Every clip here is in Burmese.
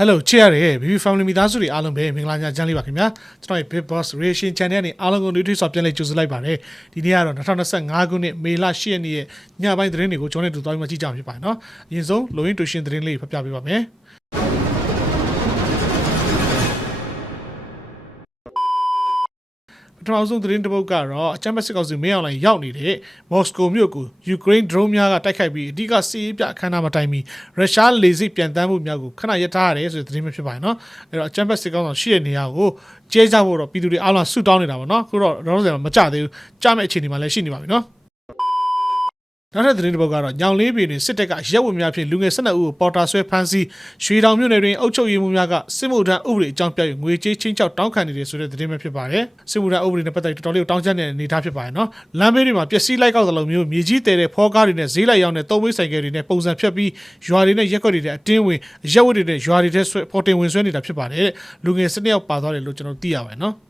Hello ချစ်ရတဲ့ BB Family မိသားစုတွေအားလုံးပဲမင်္ဂလာညချမ်းလေးပါခင်ဗျာကျွန်တော်ရဲ့ Big Boss Reaction Channel နဲ့အားလုံးကို Nutrix ဆိုပြန်လည်ကြိုဆိုလိုက်ပါတယ်ဒီနေ့ကတော့2025ခုနှစ်မေလ10ရက်နေ့ရဲ့ညပိုင်းသတင်းတွေကိုကျွန်တော်တို့သွားပြီးမှကြည့်ကြမှာဖြစ်ပါတယ်နော်အရင်ဆုံး Loin Tuition သတင်းလေးဖတ်ပြပေးပါမယ် ထမဆုံးသတင်းတစ်ပုဒ်ကတော့အချမ်းမစစ်ကောင်စီမင်းအောင်လိုင်ရောက်နေတဲ့မော်စကိုမြို့ကိုယူကရိန်း drone များကတိုက်ခိုက်ပြီးအဓိကစီးရေးပြအခမ်းအနားမှာတိုင်ပြီးရုရှားလေဆိပ်ပြန်တမ်းမှုများကိုခဏရပ်ထားရတယ်ဆိုတဲ့သတင်းပဲဖြစ်ပါတယ်နော်အဲ့တော့အချမ်းမစစ်ကောင်စီရှိတဲ့နေရာကိုကျဲကြဖို့တော့ပြည်သူတွေအားလုံးဆူတောင်းနေတာပါနော်ခုတော့တော့ဆယ်မကြသေးဘူးကြမဲ့အခြေအနေမှာလည်းရှိနေပါပြီနော် နောက်ထပ်သတင်းတစ်ပုဒ်ကတော့ညောင်လေးပြည်တွင်စစ်တပ်ကရက်ဝတ်များဖြင့်လူငယ်12ဦးကိုပေါ်တာဆွဲဖမ်းဆီးရွှေတောင်မြို့နယ်တွင်အုပ်ချုပ်ရေးမှူးများကစစ်မှုထမ်းဥပဒေအကြောင်းပြ၍ငွေကြေးချင်းချောက်တောင်းခံနေတယ်ဆိုတဲ့သတင်းပဲဖြစ်ပါတယ်စစ်မှုထမ်းဥပဒေနဲ့ပတ်သက်ပြီးတော်တော်လေးကိုတောင်းကျနေတဲ့အနေအထားဖြစ်ပါတယ်နော်လမ်းဘေးတွေမှာပျက်စီးလိုက်ကောက်သလိုမျိုးမြေကြီးတဲတဲ့ဖောကားတွေနဲ့ဈေးလိုက်ရောက်တဲ့သုံးဝိဆိုင်ကယ်တွေနဲ့ပုံစံဖြတ်ပြီးရွာတွေနဲ့ရက်ွက်တွေနဲ့အတင်းဝင်ရက်ဝတ်တွေနဲ့ရွာတွေထဲဆွဲပေါ်တင်ဝင်ဆွဲနေတာဖြစ်ပါတယ်တဲ့လူငယ်12ယောက်ပါသွားတယ်လို့ကျွန်တော်သိရပါတယ်နော်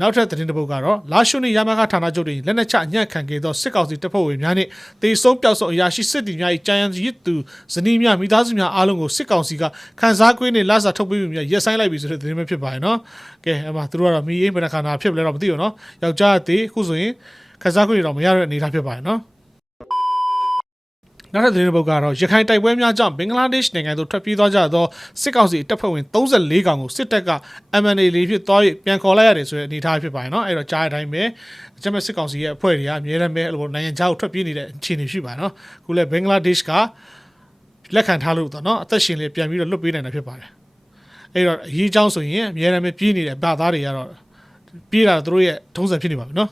နောက်ထပ်သတင်းတစ်ပုဒ်ကတော့လာရှုနေရမကဌာနချုပ်တွင်လက်နက်ချအညံ့ခံခဲ့သောစစ်ကောင်စီတပ်ဖွဲ့ဝင်များနှင့်တေဆုံးပျောက်ဆုံးအရာရှိစစ်တီများ၏ကြာရန်ရစ်သူဇနီးများမိသားစုများအားလုံးကိုစစ်ကောင်စီကခန်းစားကွေးနဲ့လစာထုတ်ပေးပြီးများရက်ဆိုင်လိုက်ပြီဆိုတဲ့သတင်းပဲဖြစ်ပါတယ်နော်။ကဲအမသူတို့ကတော့မီးအိမ်ဗနခါနာဖြစ်ပလဲတော့မသိဘူးနော်။ယောက်ျားအသေးခုဆိုရင်ခန်းစားကွေးတွေတော့မရတဲ့အနေအထားဖြစ်ပါတယ်နော်။ နောက်ထပ်သတင်းတစ်ပုဒ်ကတော့ရခိုင်တိုက်ပွဲများကြောင့်ဘင်္ဂလားဒေ့ရှ်နိုင်ငံသို့ထွက်ပြေးသွားကြသောစစ်ကောင်စီတပ်ဖွဲ့ဝင်34ကောင်ကိုစစ်တပ်က MNA လေးဖြစ်သွား၍ပြန်ခေါ်လိုက်ရတယ်ဆိုတဲ့အနေအထားဖြစ်ပါတယ်နော်အဲ့တော့ကြားတဲ့အတိုင်းပဲအကြမ်းဖက်စစ်ကောင်စီရဲ့အဖွဲ့တွေကအများအားဖြင့်အဲ့လိုနိုင်ငံခြားကိုထွက်ပြေးနေတဲ့အခြေအနေရှိပါတယ်နော်ခုလည်းဘင်္ဂလားဒေ့ရှ်ကလက်ခံထားလို့တော့နော်အသက်ရှင်လေးပြန်ပြီးတော့လွတ်ပေးနိုင်တာဖြစ်ပါတယ်အဲ့တော့အရေးအကြောင်းဆိုရင်အများအားဖြင့်ပြေးနေတဲ့ဗသားတွေကတော့ပြေးတာသူတို့ရဲ့ထုံးစံဖြစ်နေပါပြီနော်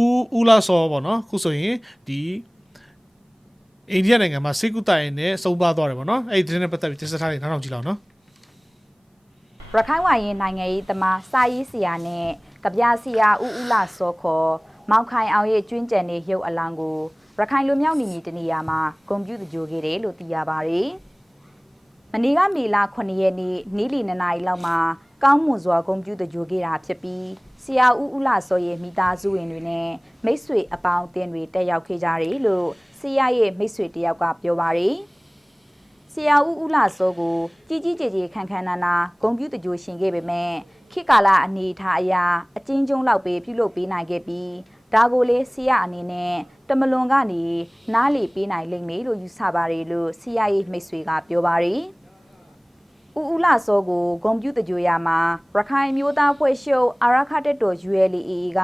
ဦးဦးလာစောပေါ့နော်ခုဆိုရင်ဒီ အိန္ဒိယနိုင်ငံမှာစေကုတရင်နဲ့စုံပါသွားတယ်ပေါ့နော်အဲ့ဒီသတင်းနဲ့ပတ်သက်ပြီးတင်ဆက်ထားတဲ့နောက်နောက်ကြည့်လောက်နော်ရခိုင်ဝိုင်ရင်နိုင်ငံရေးသမားစာရေးဆရာနဲ့ကဗျာဆရာဦးဦးလာစောခေါ်မောင်ခိုင်အောင်ရဲ့ကျွင်းကြံတဲ့ရုပ်အလောင်းကိုရခိုင်လူမျိုးနေမီတနေရာမှာဂုံပြူတကြိုခဲ့တယ်လို့သိရပါတယ်။မနေ့ကမေလ9ရက်နေ့နေ့လီ2နာရီလောက်မှာကောင်းမွန်စွာဂုံပြူတကြိုခဲ့တာဖြစ်ပြီး ဆရာဦးဦးလာစောရဲ့မိသားစုဝင်တွေနဲ့မိတ်ဆွေအပေါင်းအသင်းတွေတက်ရောက်ခဲ့ကြတယ်လို့ဆရာရဲ့မိတ်ဆွေတယောက်ကပြောပါတယ်။ဆရာဦးဦးလာစောကိုကြီးကြီးကျယ်ကျယ်ခန်းခန်းနာနာဂုံပြူတကြိုရှင်ခဲ့ပေမဲ့ခေတ်ကာလအနေအထားအရာအချင်းချင်းလောက်ပဲပြုလုပ်ပေးနိုင်ခဲ့ပြီးဒါကိုလေဆရာအနေနဲ့တမလွန်ကနေနားလေပေးနိုင်လိမ့်မယ်လို့ယူဆပါတယ်လို့ဆရာရဲ့မိတ်ဆွေကပြောပါတယ်။ ဦးဦးလာစောကိုဂုံပြူတကြိုရမှာရခိုင်မျိုးသားဖွဲ့ရှုပ်အာရခတက်တော် ULA က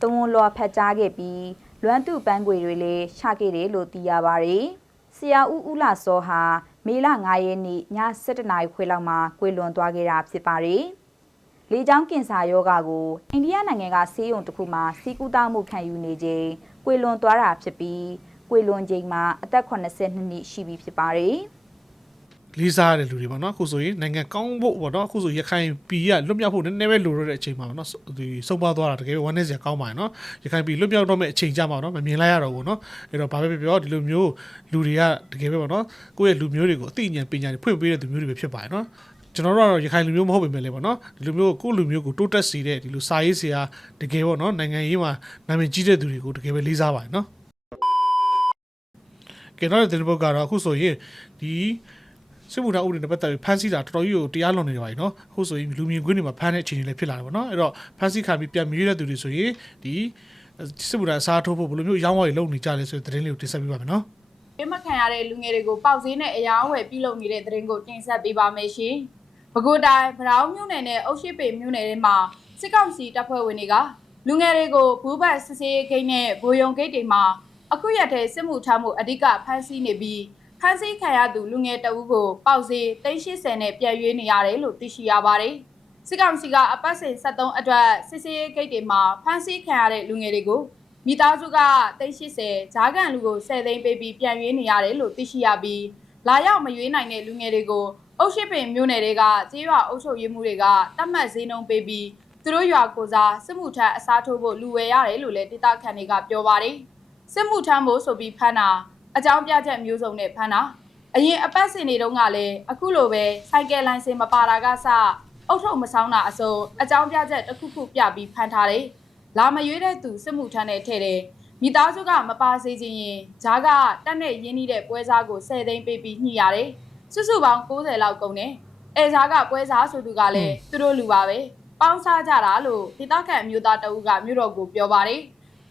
တဝန်လော်ဖတ်ကြားခဲ့ပြီးလွမ်းသူ့ပန်းခွေတွေလည်းချခဲ့တယ်လို့သိရပါတယ်။ဆရာဦးဦးလာစောဟာမေလ9ရက်နေ့ည7:00နာရီခွဲလောက်မှာကွေလွန်သွားခဲ့တာဖြစ်ပါတယ်။လေကြောင်းကင်ဆာယောဂါကိုအိန္ဒိယနိုင်ငံကဆေးရုံတစ်ခုမှာစီကူတောင်းမှုခံယူနေချိန်ကွေလွန်သွားတာဖြစ်ပြီးကွေလွန်ချိန်မှာအသက်82နှစ်ရှိပြီဖြစ်ပါတယ်။ လေးစားရတဲ့လူတွေပေါ့နော်အခုဆိုရင်နိုင်ငံကောင်းဖို့ပေါ့နော်အခုဆိုရခိုင်ပြည်ကလွတ်မြောက်ဖို့နည်းနည်းပဲလိုတော့တဲ့အချိန်မှာပေါ့နော်ဒီစုံပါသွားတာတကယ်ဝမ်းနည်းစရာကောင်းပါတယ်နော်ရခိုင်ပြည်လွတ်မြောက်တော့မယ့်အချိန်ကြမှာနော်မမြင်လိုက်ရတော့ဘူးနော်အဲ့တော့ဘာပဲပြောဒီလိုမျိုးလူတွေကတကယ်ပဲပေါ့နော်ကိုယ့်ရဲ့လူမျိုးတွေကိုအသိဉာဏ်ပညာတွေဖွင့်ပေးတဲ့လူမျိုးတွေပဲဖြစ်ပါတယ်နော်ကျွန်တော်တို့ကတော့ရခိုင်လူမျိုးမဟုတ်ပေမဲ့လည်းပေါ့နော်ဒီလိုမျိုးကိုယ့်လူမျိုးကိုတိုးတက်စေတဲ့ဒီလိုစာရေးဆရာတကယ်ပေါ့နော်နိုင်ငံရေးမှာနာမည်ကြီးတဲ့သူတွေကိုတကယ်ပဲလေးစားပါတယ်နော်ကဲတော့ဒီဘက်ကတော့အခုဆိုရင်ဒီ စစ်မှုထမ်းဥပဒေနဲ့ပတ်သက်ပြီးဖမ်းဆီးတာတော်တော်ကြီးကိုတရားလွန်နေကြပါပြီနော်အခုဆိုရင်လူမြင်ကွင်းတွေမှာဖမ်းတဲ့အခြေအနေလည်းဖြစ်လာတယ်ပေါ့နော်အဲ့တော့ဖမ်းဆီးခံပြီးပြန်မြေးတဲ့သူတွေဆိုရင်ဒီစစ်မှုထမ်းအစားထိုးဖို့ဘယ်လိုမျိုးရောင်းဝယ်လုပ်နေကြလဲဆိုတဲ့သတင်းလေးကိုတင်ဆက်ပေးပါမယ်နော်ပေးမခံရတဲ့လူငယ်တွေကိုပေါက်ဈေးနဲ့အယောင်းဝယ်ပြုလုပ်နေတဲ့သတင်းကိုတင်ဆက်ပေးပါမယ်ရှင်။ပဲခူးတိုင်းဗရောင်းမြို့နယ်နဲ့အုတ်ရှိပေမြို့နယ်တွေမှာစစ်ကောင်စီတပ်ဖွဲ့ဝင်တွေကလူငယ်တွေကိုဘူးဘတ်စစ်စေးဂိတ်နဲ့ဘိုယုံဂိတ်တွေမှာအခုရက်ထဲစစ်မှုထမ်းမှုအဓိကဖမ်းဆီးနေပြီး ဖမ်းဆီးခံရသူလူငယ်တအုပ်ကိုပေါက်ဈေး380နဲ့ပြန်ရွေးနေရတယ်လို့သိရှိရပါတယ်။စစ်ကောင်စီကအပတ်စဉ်73အတွက်စစ်စေးဂိတ်တွေမှာဖမ်းဆီးခံရတဲ့လူငယ်တွေကိုမိသားစုက380ဂျားကန်လူကို10သိန်းပေးပြီးပြန်ရွေးနေရတယ်လို့သိရှိရပြီးလာရောက်မရွေးနိုင်တဲ့လူငယ်တွေကိုအုတ်ရှိပင်မြို့နယ်တွေကကြေးရွာအုပ်ချုပ်ရေးမှုတွေကတတ်မှတ်ဈေးနှုန်းပေးပြီးသူတို့ရွာကိုစားစစ်မှုထမ်းအစားထိုးဖို့လူဝယ်ရတယ်လို့လည်းဒေသခံတွေကပြောပါတယ်စစ်မှုထမ်းဖို့ဆိုပြီးဖမ်းတာ အကြောင်းပြချက်မျိုးစုံနဲ့ဖမ်းတာအရင်အပတ်စဉ်တွေတုန်းကလည်းအခုလိုပဲစိုက်ကယ်လိုင်းစင်မပါတာကစအုတ်ထုပ်မဆောင်တာအစုံအကြောင်းပြချက်တစ်ခုခုပြပြီးဖမ်းထားတယ်လာမရွေးတဲ့သူစစ်မှုထမ်းတဲ့ထဲတယ်မိသားစုကမပါစေချင်ရင်ဂျားကတက်နဲ့ရင်းနှီးတဲ့ပွဲစားကို10သိန်းပေးပြီးညှိရတယ်စုစုပေါင်း60လောက်ကုန်တယ်အဲဂျားကပွဲစားဆိုသူကလည်းသူတို့လူပါပဲပေါင်းစားကြတာလို့ဒေသခံအမျိုးသားတအုပ်ကမြို့တော်ကိုပြောပါတယ်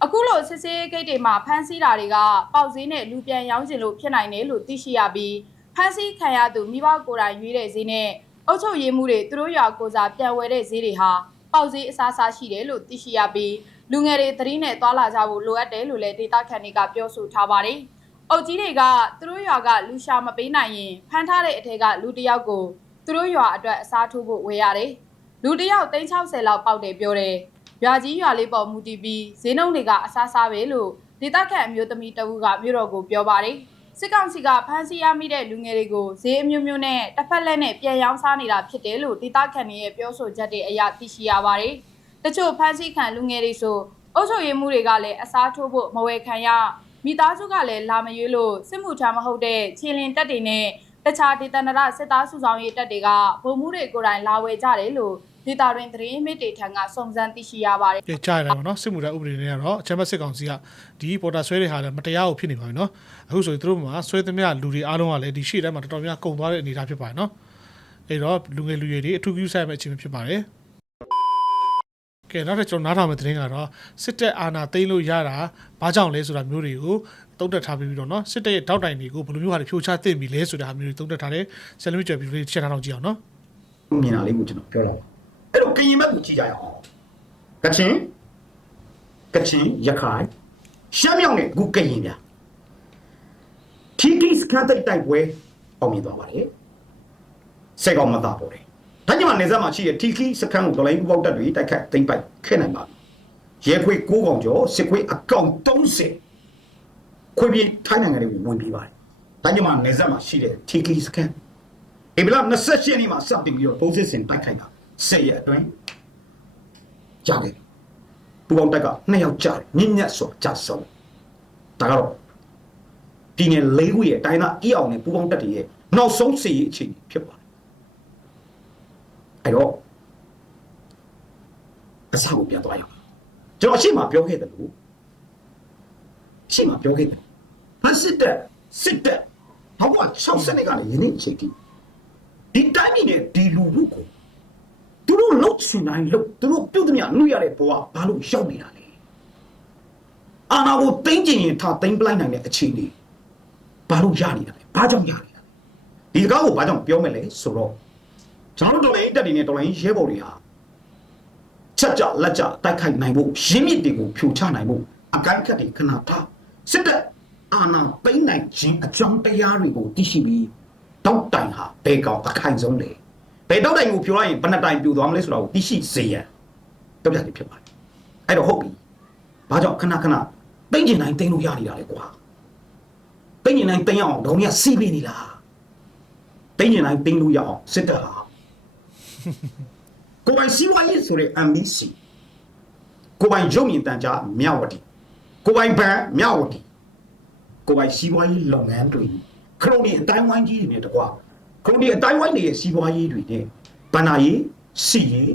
အခုလိုစစ်စေးဂိတ်တွေမှာဖမ်းဆီးတာတွေကပေါက်ဈေးနဲ့လူပြန်ရောင်းချင်လို့ဖြစ်နိုင်တယ်လို့သိရှိရပြီးဖမ်းဆီးခံရသူမိဘကိုယ်တိုင်ရွေးတဲ့ဈေးနဲ့အုပ်ချုပ်ရေးမှုတွေသူတို့ရွာကိုစားပြန်ဝယ်တဲ့ဈေးတွေဟာပေါက်ဈေးအစားအစာရှိတယ်လို့သိရှိရပြီးလူငယ်တွေသတိနဲ့သွာလာကြဖို့လိုအပ်တယ်လို့လည်းဒေတာခန်တွေကပြောဆိုထားပါတယ်။အုပ်ကြီးတွေကသူတို့ရွာကလူရှာမပေးနိုင်ရင်ဖမ်းထားတဲ့အထက်ကလူတစ်ယောက်ကိုသူတို့ရွာအတွက်အစားထိုးဖို့ဝယ်ရတယ်။လူတစ်ယောက်360လောက်ပေါက်တယ်ပြောတယ်။ ရွာကြီးရွာလေးပေါ်မူတည်ပြီးဈေးနှုန်းတွေကအစားစားပဲလို့ဒေတာခန်အမျိုးသမီးတဦးကမြို့တော်ကိုပြောပါတယ်။စစ်ကောင်စီကဖမ်းဆီးရမိတဲ့လူငယ်တွေကိုဈေးအမျိုးမျိုးနဲ့တစ်ဖက်လက်နဲ့ပြန်ရောင်းစားနေတာဖြစ်တယ်လို့ဒေတာခန်တွေရဲ့ပြောဆိုချက်တွေအရသိရှိရပါတယ်။တချို့ဖမ်းဆီးခံလူငယ်တွေဆိုအုပ်ချုပ်ရေးမှုတွေကလည်းအစားထိုးဖို့မဝယ်ခံရမိသားစုကလည်းလာမရွေးလို့စစ်မှုထမ်းမဟုတ်တဲ့ခြေလင်တက်တွေနဲ့တခြားဒေသနာရစစ်သားစုဆောင်ရေးတက်တွေကဗိုလ်မှုတွေကိုယ်တိုင်လာဝယ်ကြတယ်လို့ ဒေတာတွင်သတင်းမိတ်တွေထံကစုံစမ်းသိရှိရပါတယ်ပြကြားရတယ်ပေါ့နော်စစ်မှုထမ်းဥပဒေတွေကတော့အချမ်းဘတ်စစ်ကောင်စီကဒီပေါ်တာဆွဲတဲ့ဟာလည်းမတရားကိုဖြစ်နေပါပြီနော်အခုဆိုရင်သူတို့မှာဆွဲသမျှလူတွေအားလုံးကလည်းဒီရှေ့တန်းမှာတော်တော်များကုန်သွားတဲ့အနေအထားဖြစ်ပါတယ်နော်အဲ့တော့လူငယ်လူရွယ်တွေအထူးကူးဆိုင်မဲ့အချိန်ဖြစ်ပါတယ်ကဲနောက်တစ်ကျွန်တော်နားထောင်မယ့်သတင်းကတော့စစ်တပ်အာဏာသိမ်းလို့ရတာဘာကြောင့်လဲဆိုတာမျိုးတွေကိုတုံးတက်ထားပြီးတော့နော်စစ်တပ်ရဲ့တောက်တိုင်တွေကိုဘယ်လိုမျိုးဟာတွေဖြိုချသင့်ပြီလဲဆိုတာမျိုးတွေတုံးတက်ထားတယ်ဆယ်လမီကျော်ပြီးလေးချက်ထားတော့ကြည့်အောင်နော်မြင်တာလေးကိုကျွန်တော်ပြောတော့အဲ့တော့ ကရင်ဘက်ကိုကြည့်ကြရအောင်ကချင်ကချင်ရခိုင်ရှမ်းမြောက်နဲ့အခုကရင်ဗျာထီကီစကန်တိုက်တိုက်ပွဲအောင်မြင်သွားပါတယ်စေကောင်မသားပေါ်တယ်ဒါကြောင့်နေဆက်မှာရှိတဲ့ထီကီစကန်ကိုဒလိုင်းပူပေါက်တက်တွေတိုက်ခတ်သိမ့်ပိုက်ခဲ့နိုင်ပါပြီရဲခွေ9កောင်ကျော်စစ်ခွေအကောင့်30ခွေပြီးထိုင်းနိုင်ငံတွေကိုဝင်ပြီးပါတယ်ဒါကြောင့်နေဆက်မှာရှိတဲ့ထီကီစကန်ဧပြီလ28ရက်နေ့မှာစတင်ပြီးတော့ပုံစစ်စင်တိုက်ခိုက်တာ 10ရက်အတွင်းကြားတယ်ပူပေါင်းတက်က2ယောက်ကြားတယ်ညညက်ဆိုကြားဆုံးဒါကတော့ဒီနေ့လေးခုရဲ့တိုင်းသားအီအောင်နဲ့ပူပေါင်းတက်တွေရဲ့နောက်ဆုံးစီရေးအခြေအနေဖြစ်ပါတယ်အဲ့တော့အစားကိုပြန်သွားရအောင်ကျွန်တော်အရှိမပြောခဲ့တယ်လို့အရှိမပြောခဲ့တယ်ဖတ်စစ်တက်စစ်တက်ဟောက60နှစ်ကနေယနေ့အချိန်ထိဒီတိုင်းပြည်နဲ့ဒီလူလူကို သူတို့လှုပ်ရှင်တိုင်းလှုပ်သူတို့ပြုတ်သမျှနှုတ်ရတဲ့ဘဝဘာလို့ရောက်နေတာလဲအာနာကိုတင်းကျင်ရင်ထားတင်းပလိုက်နိုင်တဲ့အခြေအနေဘာလို့ရနေတာလဲဘာကြောင့်ရနေတာလဲဒီကားကိုဘာကြောင့်ပြောမယ်လဲဆိုတော့ကျွန်တော်တို့တော်လိုင်းတက်တွေနဲ့တော်လိုင်းရဲဘော်တွေဟာချက်ကြလက်ကြတိုက်ခိုက်နိုင်ဖို့ရင်းမြစ်တွေကိုဖြိုချနိုင်ဖို့အကိုင်းခတ်တွေခဏထားစစ်တပ်အာနာပိတ်နိုင်ခြင်းအကြောင်းတရားတွေကိုသိရှိပြီးတောက်တိုင်ဟာဘယ်ကောင်အခိုင်ဆုံးလဲ ဘယ်တောက်တိုင်ကိုဖြိုလိုက်ရင်ဘယ်နှတိုင်ပြိုသွားမလဲဆိုတာကိုသိရှိစေရန်တောက်ကြတယ်ဖြစ်ပါတယ်အဲ့တော့ဟုတ်ပြီဘာကြောင့်ခဏခဏတိတ်ကျင်တိုင်းတင်းလို့ရနေတာလေကွာတိတ်ကျင်တိုင်းတင်းအောင်ဒေါင်းကြီးစီးပေးနေလားတိတ်ကျင်တိုင်းတင်းလို့ရအောင်စစ်တပ်ဟာကိုပိုင်စီဝါရေးဆိုတဲ့ MBC ကိုပိုင်ရုံမြင့်တန်ကြားမြဝတီကိုပိုင်ဘဏ်မြဝတီကိုယ်ပိုင်စီးပွားရေးလုပ်ငန်းတွေခရိုနီအတိုင်းဝိုင်းကြီးတွေနဲ့တကွာ ခရိုနီအတိုင်းဝိုင်းတွေရဲ့စီးပွားရေးတွေနဲ့ဗဏ္ဍာရေးစီရေး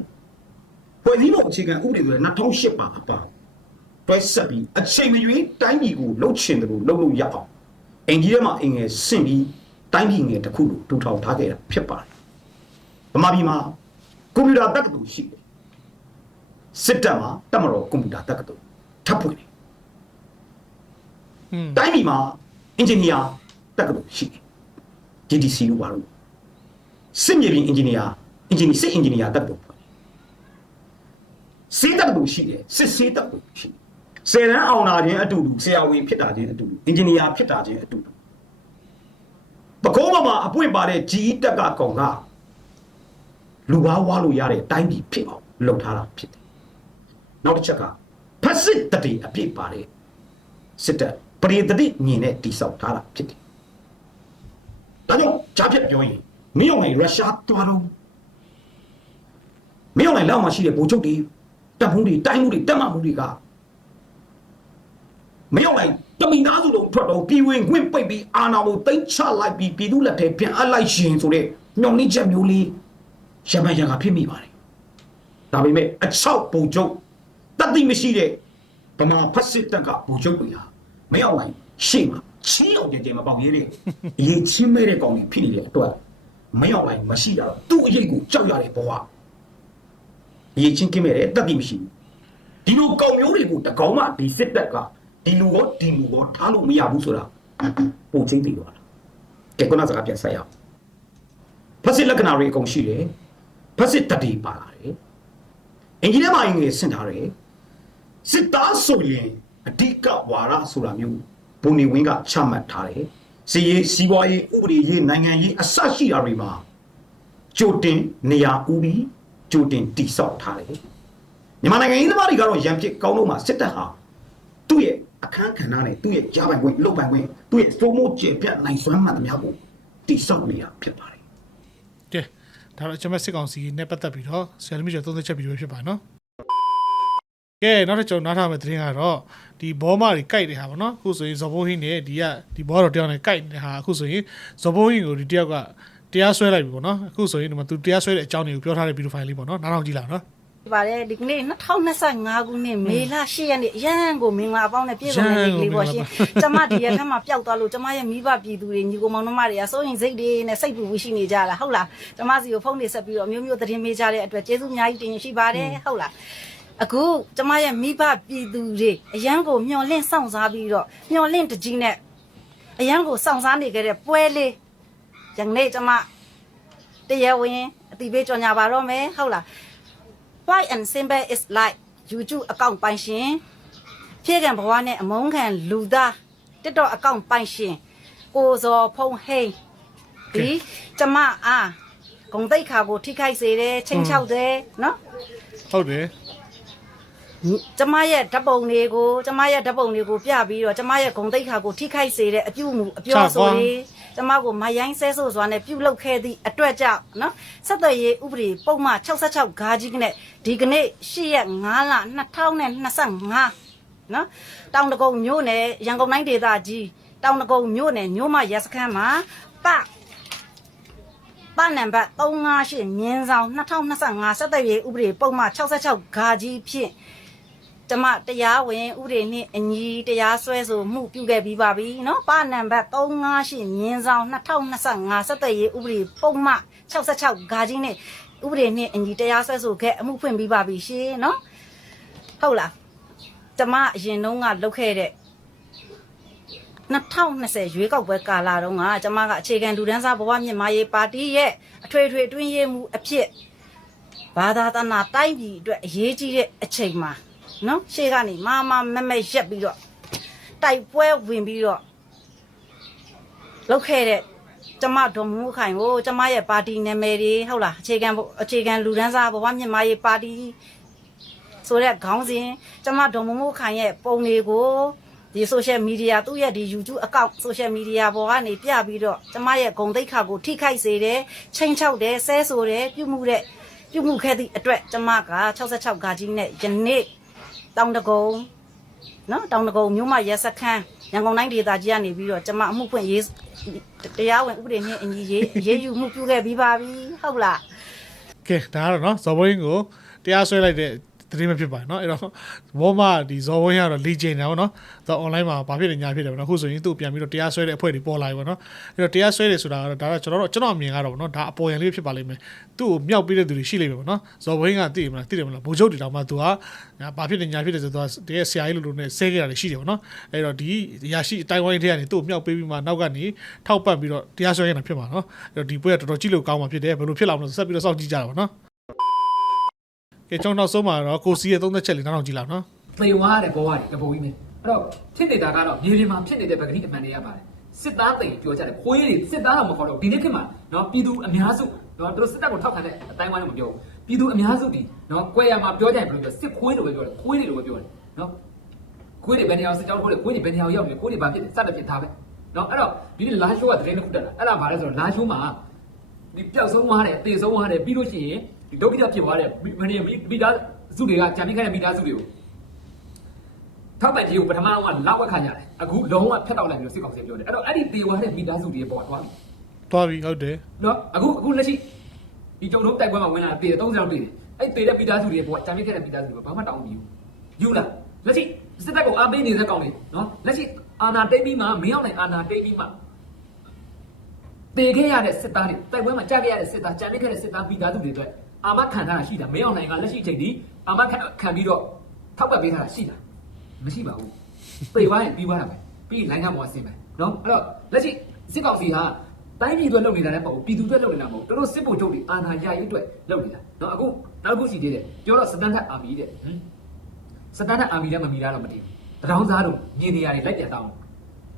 ဖွဲ့စည်းပုံအခြေခံဥပဒေဆိုတဲ့2008ပါအပါတွဲဆက်ပြီးအချိန်မရွေးတိုင်းပြည်ကိုလှုပ်ချင်တယ်လို့လှုပ်လို့ရအောင်အင်ကြီးထဲမှာအင်ငယ်ဆင့်ပြီးတိုင်းပြည်ငယ်တစ်ခုကိုထူထောင်ထားခဲ့တာဖြစ်ပါတယ်ဗမာပြည်မှာကွန်ပျူတာတက္ကသိုလ်ရှိတယ်စစ်တပ်မှာတက်မတော်ကွန်ပျူတာတက္ကသိုလ်ထပ်ဖွင့်တယ်อืมတိုင်းပြည်မှာအင်ဂျင်နီယာတက္ကသိုလ်ရှိတယ် GDC လို့ပါလို့ စစ်မြေပြင်အင်ဂျင်နီယာအင်ဂျင်နီစစ်အင်ဂျင်နီယာတက္ကသိုလ်ပေါ့စေးတက္ကသိုလ်ရှိတယ်စစ်စေးတက္ကသိုလ်ရှိတယ်ဆယ်တန်းအောင်တာချင်းအတူတူဆရာဝန်ဖြစ်တာချင်းအတူတူအင်ဂျင်နီယာဖြစ်တာချင်းအတူတူပကောမမှာအပွင့်ပါတဲ့ GE တက်ကကောင်ကလူဘာဝါလို့ရတဲ့တိုင်းပြည်ဖြစ်အောင်လုပ်ထားတာဖြစ်တယ်နောက်တစ်ချက်ကဖက်စစ်တတိအပြည့်ပါတဲ့စစ်တပ်ပရိသတိမြင်နဲ့တိဆောက်ထားတာဖြစ်တယ်။ဒါကြောင့်ကြားဖြတ်ပြောရင် မင်းအောင်နိုင်ရုရှားတွားတော့မင်းအောင်နိုင်လောက်မှရှိတဲ့ဗိုလ်ချုပ်တွေတပ်မှုတွေတိုင်းမှုတွေတက်မှမှုတွေကမင်းအောင်နိုင်တမိသားစုလုံးထွက်တော့ပြည်ဝင်ခွင့်ပိတ်ပြီးအာဏာကိုတိတ်ချလိုက်ပြီးပြည်သူလက်ထဲပြန်အပ်လိုက်ရှင်ဆိုတဲ့ညှော်နှိချက်မျိုးလေးရမရကဖြစ်မိပါတယ်။ဒါပေမဲ့အချောက်ပုံချုပ်တတ်သိမရှိတဲ့ဗမာဖက်စစ်တပ်ကဘူချုပ်တွေဟာမရောက်နိုင်ရှေ့မှာချင်းအောင်ကြင်ကြင်မပေါက်ရေးလေအရေးချင်းမဲတဲ့ကောင်တွေဖြစ်နေတဲ့အတွက် မရောက်နိုင်မရှိတာတော့သူ့အရေးကိုကြောက်ရတဲ့ဘဝအရေးချင်းကင်းမဲ့တဲ့တက်တိမရှိဘူးဒီလိုကောင်မျိုးတွေကိုတကောင်မှဒီစစ်တပ်ကဒီလူရောဒီလူရောထားလို့မရဘူးဆိုတာပုံချင်းသိသွားတာကဲခုနကစကားပြန်ဆက်ရအောင်ဖက်စစ်လက္ခဏာတွေအကုန်ရှိတယ်ဖက်စစ်တတိပါလာတယ်အင်ဂျင်နီယာမိုင်းငယ်ဆင်ထားတယ်စစ်သားဆိုရင်အဓိကဝါရဆိုတာမျိုးဘုံနေဝင်းကချမှတ်ထားတယ်။ စီရေးစီးပွားရေးဥပဒေရေးနိုင်ငံရေးအစရှိတာတွေမှာကြိုတင်နေရာဥပြီးကြိုတင်တိဆောက်ထားတယ်။မြန်မာနိုင်ငံရေးသမားတွေကတော့ရံပြစ်ကောင်းလို့မှစစ်တပ်ဟာသူ့ရဲ့အခန်းကဏ္ဍနဲ့သူ့ရဲ့ကြားပိုင်ခွင့်လုပ်ပိုင်ခွင့်သူ့ရဲ့စိုးမိုးကျေပြတ်နိုင်စွမ်းမှန်သမျှကိုတိဆောက်နေတာဖြစ်ပါတယ်ကဲဒါတော့အချမ်းဘက်စစ်ကောင်စီနဲ့ပတ်သက်ပြီးတော့ဆရာလမီကျော်သုံးသက်ချက်ပြီးတော့ဖြစ်ပါနော် ကဲနောက်တစ်ကြုံနားထားမယ့်သတင်းကတော့ဒီဘောမတွေကြိုက်တဲ့ဟာပေါ့နော်အခုဆိုရင်ဇော်ဘိုးဟင်းနဲ့ဒီကဒီဘောတော်တယောက်နဲ့ကြိုက်နေတဲ့ဟာအခုဆိုရင်ဇော်ဘိုးဟင်းကိုဒီတယောက်ကတရားစွဲလိုက်ပြီပေါ့နော်အခုဆိုရင်ဒီမှာသူတရားစွဲတဲ့အကြောင်းတွေကိုပြောထားတဲ့ဗီဒီယိုဖိုင်လေးပေါ့နော်နားထောင်ကြည့်လာနော်ဒီပါတယ်ဒီကနေ့2025ခုနှစ်မေလ10ရက်နေ့အရန်ကိုမင်္ဂလာပေါင်းနဲ့ပြည့်စုံတဲ့နေ့ကလေးပေါ့ရှင်ကျမဒီရက်ထက်မှပျောက်သွားလို့ကျမရဲ့မိဘပြည်သူတွေညီကိုမောင်နှမတွေကစိုးရင်စိတ်တွေနဲ့စိတ်ပူပူရှိနေကြတာဟုတ်လားကျမစီကိုဖုန်းနေဆက်ပြီးတော့မျိုးမျိုးသတင်းမေးကြတဲ့အတွက်ကျေးဇူးအများကြီးတင်ရှိပါတယ်ဟုတ်လား အခုကျမရဲ့မိဘပြည်သူတွေအရန်ကိုမျောလင့်စောင့်စားပြီးတော့မျောလင့်တကြီးနဲ့အရန်ကိုစောင့်စားနေကြတဲ့ပွဲလေးယနေ့ကျမတရားဝင်အတိပေးကြော်ညာပါတော့မယ်ဟုတ်လား Why and simple is like YouTube အကောင့်ပိုင်ရှင်ဖြည့်ကံဘဝနဲ့အမုန်းခံလူသားတက်တော့အကောင့်ပိုင်ရှင်ကိုဇော်ဖုံးဟိန်းဒီကျမအားဂုံတိတ်ခါကိုထိခိုက်စေတယ်ချိန်ချောက်တယ်နော်ဟုတ်တယ် ကျမရဲ့ဓာတ်ပုံတွေကိုကျမရဲ့ဓာတ်ပုံတွေကိုပြပြီးတော့ကျမရဲ့ဂုံတိတ်ခါကိုထိခိုက်စေတဲ့အပြုမှုအပြောဆိုတွေကျမကိုမရိုင်းဆဲဆိုစွာနဲ့ပြုလုပ်ခဲ့သည့်အတွက်ကြောင့်နော်ဆက်သွယ်ရေးဥပဒေပုံမှန်66ဂါကြီးကနဲ့ဒီကနေ့8ရက်5လ2025နော်တောင်တကုံမြို့နယ်ရန်ကုန်တိုင်းဒေသကြီးတောင်တကုံမြို့နယ်မြို့မရက်စခန်းမှာပပနံပါတ်358မြင်းဆောင်2025ဆက်သွယ်ရေးဥပဒေပုံမှန်66ဂါကြီးဖြင့် ကျမတရားဝင်ဥပဒေနှင့်အညီတရားစွဲဆိုမှုပြုခဲ့ပြီးပါပြီเนาะပါနံပါတ်358မြင်းဆောင်2025စက်တရေးဥပဒေပုံမှ66ဂါကြီးနဲ့ဥပဒေနှင့်အညီတရားစွဲဆိုခဲ့အမှုဖွင့်ပြီးပါပြီရှင်เนาะဟုတ်လားကျမအရင်တုန်းကလုပ်ခဲ့တဲ့2020ရွေးကောက်ပွဲကာလတုန်းကကျမကအခြေခံလူဒန်းစားဘဝမြင့်မာရေးပါတီရဲ့အထွေထွေအတွင်းရေးမှုအဖြစ်ဘာသာတနာတိုင်းပြည်အတွက်အရေးကြီးတဲ့အချိန်မှာ နော်ရှေ့ကနေမမမမရက်ပြီးတော့တိုက်ပွဲဝင်ပြီးတော့လောက်ခဲ့တဲ့ကျမဒေါ်မိုးခိုင်ကိုကျမရဲ့ပါတီနာမည်တွေဟုတ်လားအခြေခံအခြေခံလူဒန်းစားဘဝမြင့်မာရေးပါတီဆိုတဲ့ခေါင်းစဉ်ကျမဒေါ်မိုးခိုင်ရဲ့ပုံတွေကိုဒီ social media သူ့ရဲ့ဒီ YouTube account social media ပေါ်ကနေပြပြီးတော့ကျမရဲ့ဂုံတိတ်ခါကိုထိခိုက်စေတယ်ချိန်ချောက်တယ်ဆဲဆိုတယ်ပြုမှုတဲ့ပြုမှုခဲ့သည့်အတွက်ကျမက66ဂါကြီးနဲ့ယနေ့ တောင်တကုံနော်တောင်တကုံမြို့မရဲစခန်းရန်ကုန်တိုင်းဒေသကြီးကနေပြီးတော့ကျမအမှုဖွင့်ရေးတရားဝင်ဥပဒေနဲ့အညီရေးရေးယူမှုပြုခဲ့ပြီးပါပြီဟုတ်လားကဲဒါကတော့နော်ဇော်ဘိုးဟင်းကိုတရားစွဲလိုက်တဲ့ သတင်းမဖြစ်ပါဘူးเนาะအဲ့တော့ဘောမဒီဇော်ဘိုးဟင်းကတော့လီဂျင်တယ်ဗောနော်သူ online မှာဘာဖြစ်နေညာဖြစ်တယ်ဗောနော်အခုဆိုရင်သူ့ပြန်ပြီးတော့တရားစွဲတဲ့အဖွဲ့တွေပေါ်လာပြီဗောနော်အဲ့တော့တရားစွဲတယ်ဆိုတာကတော့ဒါကကျွန်တော်တို့ကျွန်တော်အမြင်ကတော့ဗောနော်ဒါအပေါ်ရန်လေးဖြစ်ပါလိမ့်မယ်သူ့ကိုမြောက်ပေးတဲ့သူတွေရှိလိမ့်မယ်ဗောနော်ဇော်ဘိုးဟင်းကသိတယ်မလားသိတယ်မလားဘိုးချုပ်တွေတောင်မှသူကဘာဖြစ်နေညာဖြစ်တယ်ဆိုတော့တကယ်ဆရာကြီးလိုလိုနဲ့ဆဲခဲ့တာတွေရှိတယ်ဗောနော်အဲ့တော့ဒီရရှိအတိုင်းဝိုင်းထဲကနေသူ့ကိုမြောက်ပေးပြီးမှနောက်ကနေထောက်ပတ်ပြီးတော့တရားစွဲရတာဖြစ်မှာနော်အဲ့တော့ဒီပွဲကတော်တော်ကြည့်လို့ကောင်းမှာဖြစ်တယ်ဘယ်လိုဖြစ်လာမလဲဆက်ပြီးတော့စောင့်ကြည့်ကြတာဗောနော် ကဲကျွန်တော်နောက်ဆုံးမှာတော့ကိုစီရဲ့သုံးသက်ချက်လေးနောက်အောင်ကြည့်လောက်နော်သေဝါတဲ့ဘဝတွေတပုံကြီးနဲ့အဲ့တော့ဖြစ်နေတာကတော့မြေပြင်မှာဖြစ်နေတဲ့ပဂတိအမှန်တွေရပါတယ်စစ်သားသိပြောကြတယ်ခွေးတွေစစ်သားတော့မခေါ်တော့ဒီနေ့ခေတ်မှာနော်ပြည်သူအများစုနော်သူတို့စစ်တပ်ကိုထောက်ခံတဲ့အတိုင်းဝိုင်းတော့မပြောဘူးပြည်သူအများစုဒီနော်ကွဲရမှာပြောကြရင်ဘယ်လိုပြောစစ်ခွေးလို့ပဲပြောတယ်ခွေးတွေလို့ပဲပြောတယ်နော်ခွေးတွေဘယ်နေအောင်စစ်ကြောင်းခွေးတွေခွေးတွေဘယ်နေအောင်ရောက်နေခွေးတွေဘာဖြစ်လဲစတဲ့ဖြစ်ထားပဲနော်အဲ့တော့ဒီနေ့လာရှိုးကတရင်တစ်ခုတက်လာအဲ့ဒါဘာလဲဆိုတော့လာရှိုးမှာဒီပျောက်ဆုံးသွားတယ်တေဆုံးသွားတယ်ပြီးလို့ရှိရင် ဒီဒုက္ခိတဖြစ်သွားတယ်မင်းမိသားစုတွေကဂျာမီခိုင်းတဲ့မိသားစုတွေကိုထောက်ပံ့ကြီးကိုပထမတော့ကလောက်ဝက်ခါကြတယ်အခုလုံးဝဖက်တော့လိုက်ပြီးစစ်ကောင်စီပြောတယ်အဲ့တော့အဲ့ဒီတေဝါတဲ့မိသားစုတွေပေါ်သွားပြီသွားပြီဟုတ်တယ်နော်အခုအခုလက်ရှိဒီကြုံတော့တိုက်ပွဲမှာဝင်လာတေ30လောက်တေတယ်အဲ့တေတဲ့မိသားစုတွေပေါ်ဂျာမီခဲ့တဲ့မိသားစုတွေဘာမှတောင်းမယူယူလားလက်ရှိစစ်တပ်ကိုအားပေးနေတဲ့ကောင်တွေနော်လက်ရှိအာဏာတိတ်ပြီးမှမင်းအောင်နိုင်အာဏာတိတ်ပြီးမှတည်ခဲ့ရတဲ့စစ်သားတွေတိုက်ပွဲမှာကြာခဲ့ရတဲ့စစ်သားကြံနေခဲ့တဲ့စစ်သားပြီးသားသူတွေအတွက် အာမခံထားတာရှိတာမင်းအောင်နိုင်ကလက်ရှိချိန်ဒီအာမခံခံပြီးတော့ထောက်ပံ့ပေးထားတာရှိတာမရှိပါဘူးပြေးသွားရင်ပြီးသွားတာပဲပြီးလိုင်းကမောအစင်ပဲနော်အဲ့တော့လက်ရှိစစ်ကောင်စီဟာတိုင်းပြည်အတွက်လုပ်နေတာလည်းမဟုတ်ဘူးပြည်သူအတွက်လုပ်နေတာမဟုတ်ဘူးတို့စစ်ဗိုလ်ချုပ်တွေအာဏာရရေးအတွက်လုပ်နေတာနော်အခုနောက်တစ်ခုရှိသေးတယ်ပြောတော့စတန်ဒတ်အာမီတဲ့ဟင်စတန်ဒတ်အာမီလည်းမမီတာတော့မတည်ဘူးတရောင်းစားတို့မြင်နေရတယ်လိုက်ပြန်တောင်း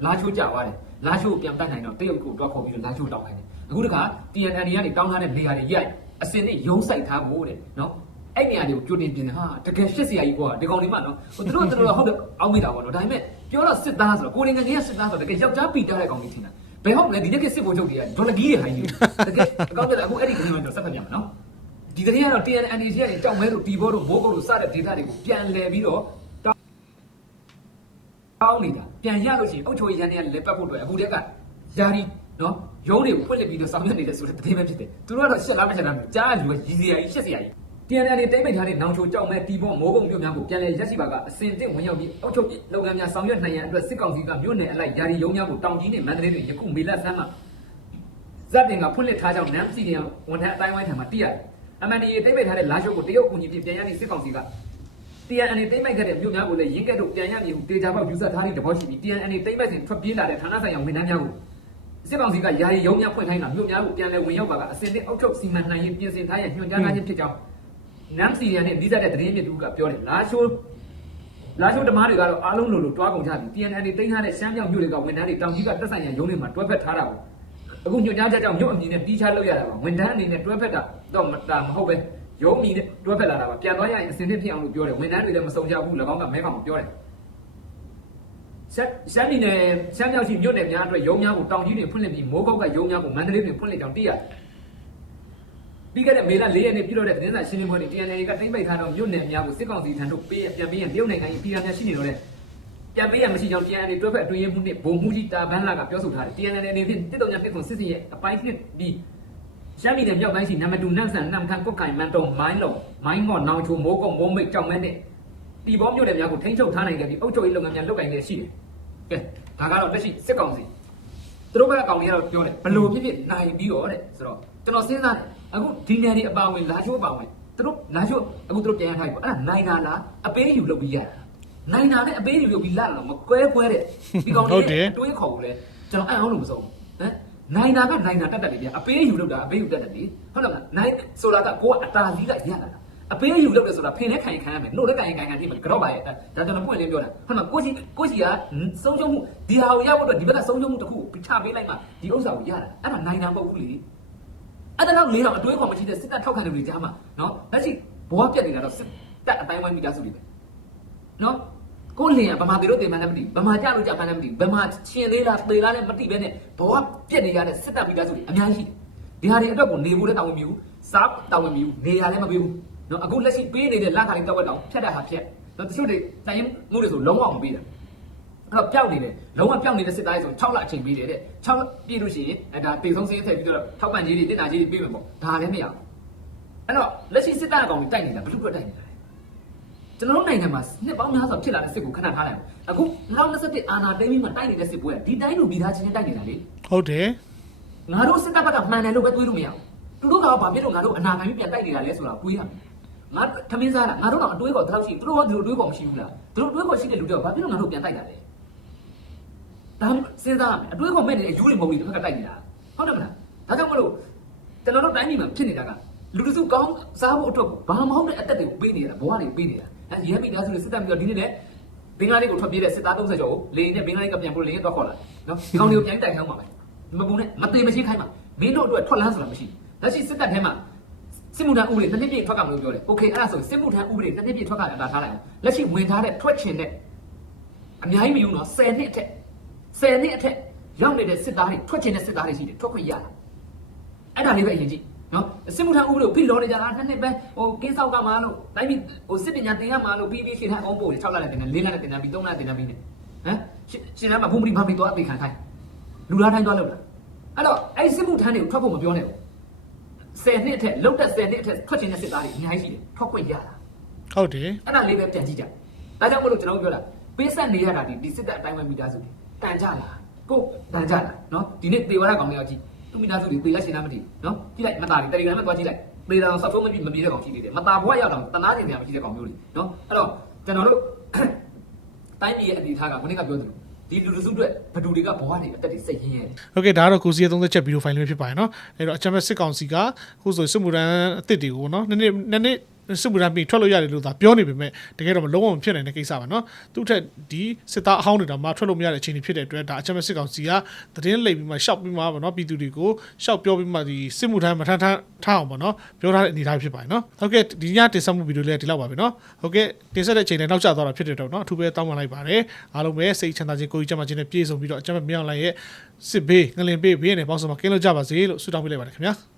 လာချိုးကြသွားတယ်လာချိုးကိုပြန်တတ်နိုင်တော့တရုတ်ကိုတွားခေါ်ပြီးတော့လာချိုးတောင်းခိုင်းတယ်အခုတခါ TNN ကနေတောင်းထားတဲ့နေရာတွေရိုက် အစင်နဲ့ရုံးဆိုင်ထားဖို့တဲ့နော်အဲ့နေရာတွေကိုကြိုတင်ပြင်တယ်ဟာတကယ်ရှစ်စရာကြီးကွာဒီကောင်တွေမှနော်ဟိုသူတို့ကသူတို့ကဟုတ်တယ်အောင်းမိတာပေါ့နော်ဒါပေမဲ့ပြောတော့စစ်သားဆိုတော့ကိုရင်ငယ်ကစစ်သားဆိုတော့တကယ်ယောက်ျားပီတာတဲ့ကောင်တွေထင်တာဘယ်ဟုတ်လဲဒီနေ့ကစစ်ဘုံချုပ်တွေကဒေါ်လာကြီးတွေဟိုင်းနေတကယ်အကောင့်ပြတယ်အခုအဲ့ဒီကနေ့မှတော့ဆက်ဖက်ပြန်မယ်နော်ဒီကနေ့ကတော့ TNN တွေကနေတောက်မဲတို့တီဘောတို့မိုးကုတ်တို့စတဲ့ data တွေကိုပြန်လည်ပြီးတော့တောင်းနေတာပြန်ရလို့ရှိရင်အုတ်ချိုရန်တွေကလည်းပတ်ဖို့အတွက်အခုတည်းကယာရီ နော်ရုံးတွေကိုဖွင့်လှစ်ပြီးတော့ဆောင်ရွက်နေတဲ့ဆိုတဲ့သတင်းပဲဖြစ်တယ်သူတို့ကတော့ရှက်လားမရှက်လားမသိဘူးကြားလူကရည်စရာကြီးရှက်စရာကြီးပြန်တယ်နေတိတ်ပိတ်ထားတဲ့နောင်ချိုကြောက်မဲ့တီဘောမိုးကုံမြို့များကိုပြန်လည်ရက်ရှိပါကအစင်တစ်ဝင်ရောက်ပြီးအုတ်ချိုလုပ်ငန်းများဆောင်ရွက်နိုင်ရန်အတွက်စစ်ကောင်စီကမြို့နယ်အလိုက်ယာရီရုံးများကိုတောင်ကြီးနဲ့မန္တလေးတွေယခုမေလဆန်းမှာဇက်တင်ကဖွင့်လှစ်ထားကြောင်းနမ်စီနီယဝန်ထမ်းအတိုင်းဝိုင်းထံမှာသိရတယ်အမှန်တည်းတိတ်ပိတ်ထားတဲ့လာရှိုးကိုတရုတ်အကူအညီဖြင့်ပြန်ရတဲ့စစ်ကောင်စီက TNN တိမ့်မိုက်ခဲ့တဲ့မြို့များကိုလည်းရင်းကဲ့တို့ပြန်ရမည်ဟုတေချာပေါက်ယူဆထားသည့်တဘောရှိပြီး TNN တိမ့်မိုက်စဉ်ထွက်ပြေးလာတဲ့ဌာနဆိုင်ရာဝန်ထမ်းများကို စစ်ကောင်စီကယာယီရုံးများဖွင့်ခိုင်းတာမြို့များကိုပြန်လည်ဝင်ရောက်ပါကအစင်တစ်အောက်ချုပ်စီမံနိုင်ရေးပြင်ဆင်ထားရညွှန်ကြားထားခြင်းဖြစ်ကြောင်းနမ်စီရန်နဲ့ဒီဇက်တဲ့သတင်းမြစ်တူကပြောတယ်လာရှိုးလာရှိုးဓမ္မတွေကတော့အားလုံးလိုလိုတွားကုန်ကြပြီ TNN တိမ့်ထားတဲ့ရှမ်းမြောက်မြို့တွေကဝန်ထမ်းတွေတောင်ကြီးကတက်ဆိုင်ရာရုံးတွေမှာတွဲဖက်ထားတာကိုအခုညွှန်ကြားချက်ကြောင့်မြို့အမည်နဲ့တီးခြားလောက်ရတာပါဝန်ထမ်းအနေနဲ့တွဲဖက်တာတော့မတာမဟုတ်ပဲရုံးအမည်နဲ့တွဲဖက်လာတာပါပြန်သွားရရင်အစင်တစ်ဖြစ်အောင်လို့ပြောတယ်ဝန်ထမ်းတွေလည်းမစုံကြဘူး၎င်းကမဲခေါင်ကိုပြောတယ် ရှမ်းရှမ်းပြည်နယ်ရှမ်းမြောက်ရှိမြို့နယ်များအတွက်ရုံးများကိုတောင်ကြီးတွေဖွင့်လှစ်ပြီးမိုးကောက်ကရုံးများကိုမန္တလေးတွေဖွင့်လှစ်ကြောင်းသိရတယ်။ပြီးခဲ့တဲ့မေလ၄ရက်နေ့ပြုလုပ်တဲ့သတင်းစာရှင်းလင်းပွဲတွင် TNL ကတိမ့်ပိတ်ထားသောမြို့နယ်များကိုစစ်ကောင်စီထံသို့ပေးရပြန်ပေးရန်တရုတ်နိုင်ငံ၏ပြည်ထောင်များရှိနေတော့တဲ့ပြန်ပေးရမရှိကြောင်း TNL တွဲဖက်အတွင်းရေးမှုနှင့်ဗိုလ်မှူးကြီးတာဘန်းလာကပြောဆိုထားတယ် TNL အနေဖြင့်တစ်တုံညာဖြစ်ခွန်စစ်စင်ရဲ့အပိုင်းနှစ်ပြီးရှမ်းပြည်နယ်မြောက်ပိုင်းရှိနံပါတ်2နန့်ဆန်နမ်ခန်ကွတ်ကင်မန်တုံမိုင်းလုံမိုင်းမော့နောင်ချိုမိုးကုံမိုးမိတ်ကြောင်မဲနဲ့တီဘောမြို့နယ်များကိုထိန်းချုပ်ထားနိုင်ခဲ့ပြီးအုပ်ချုပ်ရေးလုပ်ငန်းများလုပ်ကိုင်နေရှိတယ် ကဲဒါကတော့လက်ရှိစစ်ကောင်စီသူတို့ဘက်ကကောင်တွေကတော့ပြောတယ်ဘလို့ဖြစ်ဖြစ်နိုင်ပြီးတော့တဲ့ဆိုတော့ကျွန်တော်စဉ်းစားတယ်အခုဒီနယ်တွေအပါဝင်လာချိုးအပါဝင်သူတို့လာချိုးအခုသူတို့ပြန်ရထားပြီပေါ့အဲ့ဒါနိုင်တာလားအပေးယူလုပ်ပြီးရတာနိုင်တာနဲ့အပေးယူလုပ်ပြီးလာတော့မကွဲကွဲတဲ့ဒီကောင်တွေတွေးခေါ်ဘူးလေကျွန်တော်အံ့အောင်လို့မဆုံးဘူးဟမ်နိုင်တာကနိုင်တာတက်တက်လေးပြအပေးယူလုပ်တာအပေးယူတက်တက်လေးဟုတ်လားမလားနိုင်ဆိုတာကကိုကအတားကြီးကရလာတာ အပေးယူလုပ်တယ်ဆိုတာဖင်နဲ့ခံရင်ခံရမယ်နှုတ်နဲ့ခံရင်ခံရမယ်ကတော့ပါရဲ့ဒါကျွန်တော်ပွင့်လင်းပြောတာဟုတ်လားကိုကြီးကိုကြီးကဆုံးရှုံးမှုဒီဟာကိုရဖို့အတွက်ဒီဘက်ကဆုံးရှုံးမှုတစ်ခုချပေးလိုက်မှဒီဥစ္စာကိုရတာအဲ့ဒါနိုင်တာမဟုတ်ဘူးလေအဲ့ဒါတော့လေးတော့အတွေးခေါ်မရှိတဲ့စစ်တပ်ထောက်ခံတယ်လို့ကြားမှာနော်လက်ရှိဘောပြက်နေတာတော့စစ်တပ်အတိုင်းဝိုင်းမိသားစုတွေပဲနော်ကိုလင်ကဗမာပြည်တို့တင်မှန်းလည်းမသိဗမာကြလို့ကြမှန်းလည်းမသိဗမာရှင်သေးလားသေလားလည်းမသိပဲနဲ့ဘောပြက်နေရတဲ့စစ်တပ်မိသားစုတွေအများကြီးဒီဟာတွေအတွက်ကိုနေဖို့လည်းတာဝန်မယူစားတာဝန်မယူနေရလည်းမပေးဘူး နော်အခုလက်ရှိပေးနေတဲ့လက်ခါလေးတောက်ဝက်တောင်ဖြတ်တတ်ဟာဖြတ်နော်တချို့တွေတိုင်ရင်မှုတွေဆိုလုံးဝမပေးတာအဲ့တော့ပျောက်နေတယ်လုံးဝပျောက်နေတဲ့စစ်သားတွေဆို6လအချိန်ပေးတယ်တဲ့6လပြည့်လို့ရှိရင်အဲဒါတေဆုံးစင်းထည့်ပြီးတော့ထောက်ပံ့ကြီးတွေတင်တာကြီးတွေပေးမယ်ပေါ့ဒါလည်းမရဘူးအဲ့တော့လက်ရှိစစ်တပ်အကောင်တွေတိုက်နေတာဘယ်လိုလုပ်တိုက်နေတာလဲကျွန်တော်တို့နိုင်ငံမှာနှစ်ပေါင်းများစွာဖြစ်လာတဲ့စစ်ကိုခဏထားလိုက်အောင်အခု2021အာဏာသိမ်းပြီးမှတိုက်နေတဲ့စစ်ပွဲကဒီတိုင်းလူပြည်သားချင်းချင်းတိုက်နေတာလေဟုတ်တယ်ငါတို့စစ်တပ်ဘက်ကမှန်တယ်လို့ပဲတွေးလို့မရဘူးသူတို့ကဘာဖြစ်လို့ငါတို့အနာခံပြီးပြန်တိုက်နေတာလဲဆိုတာတွေးရမယ် ငါထမင်းစားလားငါတို့တော့အတွေးကောတလောက်ရှိသူတို့ကဒီလိုတွေးကောမရှိဘူးလားသူတို့တွေးကောရှိတဲ့လူတွေကဘာဖြစ်လို့ငါတို့ပြန်တိုက်တာလဲဒါစဉ်းစားရမယ်အတွေးကောမဲ့နေအယူတွေမဟုတ်ဘူးတစ်ခါကတိုက်နေတာဟုတ်တယ်မလားဒါကြောင့်မလို့ကျွန်တော်တို့တိုင်းပြည်မှာဖြစ်နေတာကလူတစုကောင်းစားဖို့အတွက်ဘာမဟုတ်တဲ့အသက်တွေကိုပေးနေတာဘဝတွေပေးနေတာအဲရဲမိသားစုတွေစစ်တပ်ပြီးတော့ဒီနေ့လည်းဘင်္ဂလားဒေ့ရှ်ကိုထွက်ပြေးတဲ့စစ်သား30ကျော်ကိုလေနဲ့ဘင်္ဂလားဒေ့ရှ်ကပြန်ပို့လေရင်တော့ခေါ်လာနော်ဒီကောင်တွေကိုပြန်တိုက်ခိုင်းမှာပဲမပူနဲ့မသေးမရှိခိုင်းမှာမင်းတို့အတွက်ထွက်လန်းဆိုတာမရှိဘူးလက်ရှိစစ်တပ်ထဲမှာ စစ်မှုထမ်းဥပဒေနှစ်နှစ်ပြည့်ထွက်ကမလို့ပြောတယ်။ Okay အဲ့ဒါဆိုစစ်မှုထမ်းဥပဒေနှစ်နှစ်ပြည့်ထွက်ကလည်းဒါထားလိုက်အောင်။လက်ရှိဝင်ထားတဲ့ထွက်ချင်တဲ့အများကြီးမယူတော့10နှစ်အထက်10နှစ်အထက်ရောက်နေတဲ့စစ်သားတွေထွက်ချင်တဲ့စစ်သားတွေရှိတယ်ထွက်ခွင့်ရတာ။အဲ့ဒါလေးပဲအရင်ကြည့်နော်စစ်မှုထမ်းဥပဒေကိုဖိလောနေကြတာနှစ်နှစ်ပဲဟိုကင်းဆောက်ကမှလို့တိုင်းပြည်ဟိုစစ်ပညာသင်ရမှလို့ပြီးပြီးရှင်းထားအောင်ပို့တယ်6လနဲ့တင်တယ်4လနဲ့တင်တယ်ပြီး3လနဲ့တင်တယ်ပြီးနေဟမ်ရှင်းရမှာဘုံမရီဘာမီတော့အသိခံခိုင်းလူလားထိုင်းတော့လောက်တာအဲ့တော့အဲ့စစ်မှုထမ်းတွေကိုထွက်ဖို့မပြောနဲ့ဘူး 10နှစ်အထက်လောက်တဲ့10နှစ်အထက်ထွက်ချင်တဲ့စစ်သားတွေအများကြီးရှိတယ်ထွက်ခွင့်ရတာဟုတ်တယ်အဲ့ဒါလေးပဲပြန်ကြည့်ကြဒါကြောင့်မလို့ကျွန်တော်တို့ပြောတာပေးဆက်နေရတာဒီဒီစစ်တပ်အတိုင်းဝဲမိသားစုတွေတန်ကြလားကိုတန်ကြလားနော်ဒီနေ့သေဝရကောင်လေးအောင်ကြည့်သူမိသားစုတွေသေလက်ရှင်လားမသိဘူးနော်ကြည့်လိုက်မသားတွေတယ်လီဂရမ်မှာသွားကြည့်လိုက်သေတာတော့ဆော့ဖုန်းမပြမပြေတဲ့ကောင်ရှိသေးတယ်မသားဘွားရောက်တော့တနာကျင်တယ်မရှိတဲ့ကောင်မျိုးတွေနော်အဲ့တော့ကျွန်တော်တို့တိုင်းပြည်ရဲ့အနေအထားကခုနကပြောသလို ဒီလူလူစုတွေဘဒူတွေကဘဝတွေအသက်တွေစိတ်ရင်းရဲတယ်ဟုတ်ကဲ့ဒါကတော့ကိုစီရဲ့30ချက်ဗီဒီယိုဖိုင်လေးဖြစ်ပါတယ်နော်အဲ့တော့အချမ်းဘက်စစ်ကောင်စီကခုဆိုစစ်မှုထမ်းအသစ်တွေကိုနော်နည်းနည်းနည်းနည်း စစ်မှုထမ်းပြီးထွက်လို့ရတယ်လို့သာပြောနေပေမဲ့တကယ်တော့မလုံးဝမဖြစ်နိုင်တဲ့ကိစ္စပါနော်သူ့ထက်ဒီစစ်သားအဟောင်းတွေတော့မှထွက်လို့မရတဲ့အခြေအနေဖြစ်တဲ့အတွက်ဒါအချမ်းဘက်စစ်ကောင်စီကသတင်းလိပ်ပြီးမှရှောက်ပြီးမှပေါ့နော်ပြည်သူတွေကိုရှောက်ပြောပြီးမှဒီစစ်မှုထမ်းမထမ်းထမ်းထားအောင်ပေါ့နော်ပြောထားတဲ့အနေအထားဖြစ်ပါတယ်နော်ဟုတ်ကဲ့ဒီညတင်ဆက်မှုဗီဒီယိုလေးကဒီလောက်ပါပဲနော်ဟုတ်ကဲ့တင်ဆက်တဲ့အချိန်နဲ့နောက်ကျသွားတာဖြစ်တဲ့တော့နော်အထူးပဲတောင်းပန်လိုက်ပါတယ်အားလုံးပဲစိတ်ချမ်းသာခြင်းကိုယ်ကြီးချမ်းသာခြင်းနဲ့ပြည့်စုံပြီးတော့အချမ်းဘက်မြောင်လိုက်ရဲ့စစ်ဘေးငလင်ဘေးဘေးနဲ့ပေါင်းစုံမှာကင်းလို့ကြပါစေလို့ဆုတောင်းပေးလိုက်ပါတယ်ခင်ဗျာ